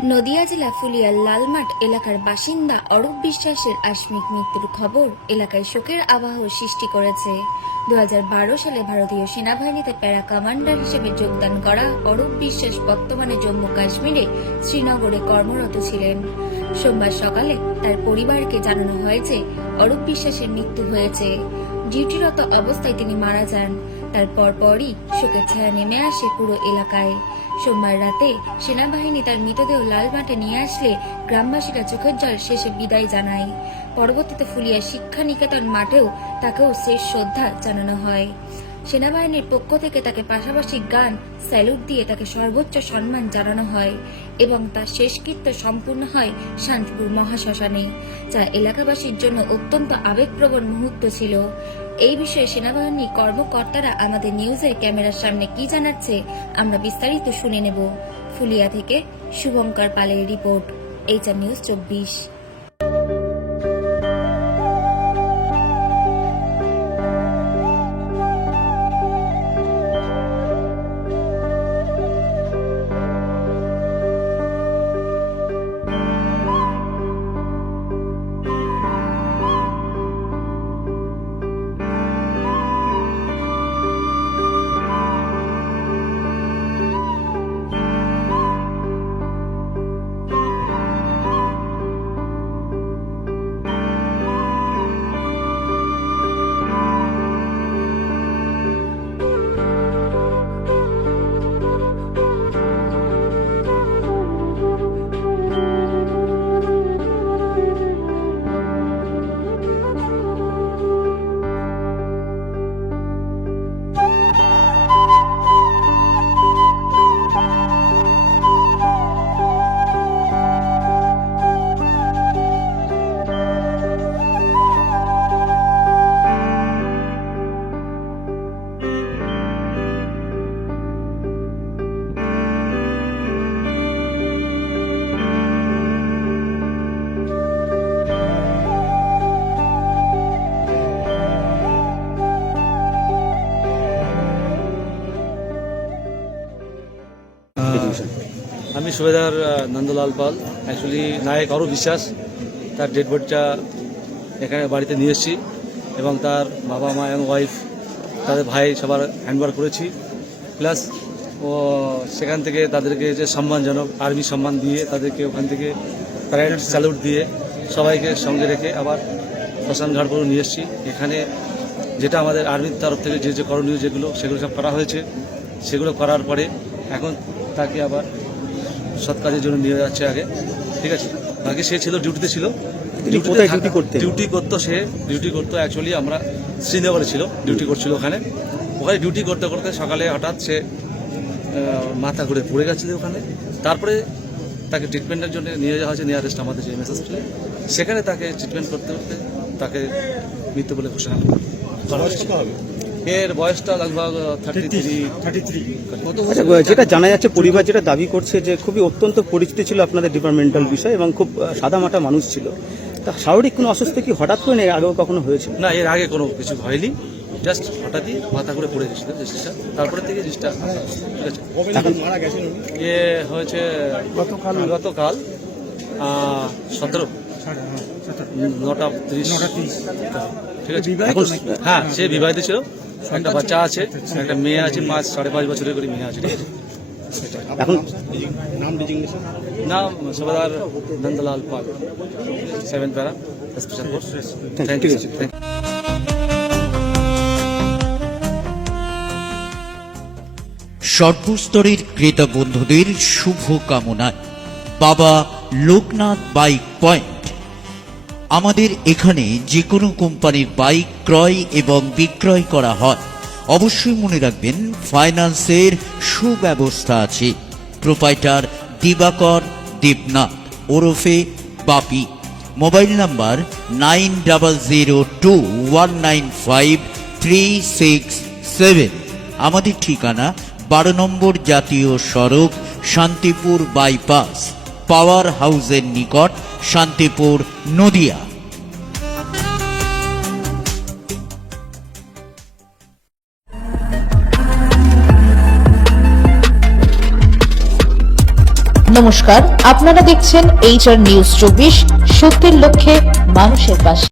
নদিয়া জেলা ফুলিয়ার লালমাট এলাকার বাসিন্দা অরূপ বিশ্বাসের আকস্মিক মৃত্যুর খবর এলাকায় শোকের আবহ সৃষ্টি করেছে। 2012 সালে ভারতীয় সেনাবাহিনীতে প্যারা কমান্ডার হিসেবে যোগদান করা অরূপ বিশ্বাস বর্তমানে জম্মু কাশ্মীরে শ্রীনগরে কর্মরত ছিলেন। সোমবার সকালে তার পরিবারকে জানানো হয়েছে অরূপ বিশ্বাসের মৃত্যু হয়েছে। ডিউটিরত অবস্থায় তিনি মারা যান। তার পরপরই শোকের ছায়া নেমে আসে পুরো এলাকায়। সোমবার রাতে সেনাবাহিনী তার মৃতদেহ লালমাটে নিয়ে আসলে গ্রামবাসীরা চোখের জল শেষে বিদায় জানায়। পরবর্তীতে ফুলিয়া শিক্ষা নিকেতন মাঠেও তাকেও শেষ শ্রদ্ধা জানানো হয়। সেনাবাহিনীর পক্ষ থেকে তাকে পাশাপাশি গান, স্যালুট দিয়ে তাকে সর্বোচ্চ সম্মান জানানো হয় এবং তার শেষকৃত্য সম্পূর্ণ হয় শান্তিপুর মহাশ্মশানে, যা এলাকাবাসীর জন্য অত্যন্ত আবেগপ্রবণ মুহূর্ত ছিল। এই বিষয়ে সেনাবাহিনী কর্মকর্তারা আমাদের নিউজের ক্যামেরার সামনে কি জানাচ্ছে আমরা বিস্তারিত শুনে নেব। ফুলিয়া থেকে শুভঙ্কর পালের রিপোর্ট, HR নিউজ 24। আমি সুবেদার নন্দলাল পাল। অ্যাকচুয়ালি নায়ক অরূপ বিশ্বাস, তার ডেড বডিটা এখানে বাড়িতে নিয়ে এসেছি এবং তার বাবা মা এবং ওয়াইফ, তাদের ভাই সবার হ্যান্ডওভার করেছি। প্লাস ও সেখান থেকে তাদেরকে যে সম্মানজনক আর্মি সম্মান দিয়ে তাদেরকে ওখান থেকে প্যারেড স্যালুট দিয়ে সবাইকে সঙ্গে রেখে আবার শ্মশানঘাট পর্যন্ত নিয়ে এসেছি। এখানে যেটা আমাদের আর্মির তরফ থেকে যে করণীয় যেগুলো সেগুলো সব করা হয়েছে, সেগুলো করার পরে এখন তাকে আবার সৎ কাজের জন্য নিয়ে যাচ্ছে আগে, ঠিক আছে। বাকি সে ছিল ডিউটিতে ছিল, ডিউটি করতো অ্যাকচুয়ালি আমরা শ্রীনগরে ছিল, ডিউটি করছিল ওখানে ডিউটি করতে করতে সকালে হঠাৎ সে মাথা ঘুরে পড়ে গেছিল ওখানে। তারপরে তাকে ট্রিটমেন্টের জন্য নিয়ে যাওয়া হয়েছে নিয়ারেস্ট আমাদের যে MSS, সেখানে তাকে ট্রিটমেন্ট করতে করতে তাকে মৃত্যু বলে ঘোষণা করা। এর বয়সটা লগভগ 33। যেটা জানা যাচ্ছে, পরিবার যেটা দাবি করছে যে খুবই অত্যন্ত পরিচিত ছিল আপনাদের ডিপার্টমেন্টাল বিষয় এবং খুব সাদামাটা মানুষ ছিল। তা শারীরিক কোনো অসুস্থ কি হঠাৎ করে নেই, আগেও কখনো হয়েছিল? না, এর আগে কোনো কিছু হয়নি, জাস্ট হঠাৎই মাথা করে পড়ে গেছিল জিনিসটা, তারপরে থেকে জিনিসটা ঠিক আছে। এ হয়েছে গতকাল 17 9:30, ঠিক আছে। এখন হ্যাঁ, সে বিবাহিত ছিল, একটা বাচ্চা আছে, একটা মেয়ে আছে, 5.5 বছরের করে মেয়ে আছে, ঠিক আছে। এখন নাম সুবেদার নন্দলাল পাল, 7 প্যারা স্পেশাল ফোর্স। Thank you. সর্বস্তরের ক্রেতা বন্ধুদের শুভ কামনায় বাবা লোকনাথ বাইক পয়েন্ট। আমাদের এখানে যে কোনো কোম্পানির বাইক ক্রয় এবং বিক্রয় করা হয়। অবশ্যই মনে রাখবেন, ফাইন্যান্সের সুব্যবস্থা আছে। প্রোপাইটার দিবাকর দেবনাথ ওরফে বাপি। Mobile number 9002195367। আমাদের ঠিকানা 12 নম্বর জাতীয় সড়ক, শান্তিপুর বাইপাস, পাওয়ার হাউসের নিকট, শান্তিপুর, নদিয়া। নমস্কার, আপনারা দেখছেন HR নিউজ 24, সত্যের লক্ষ্যে মানুষের পাশে।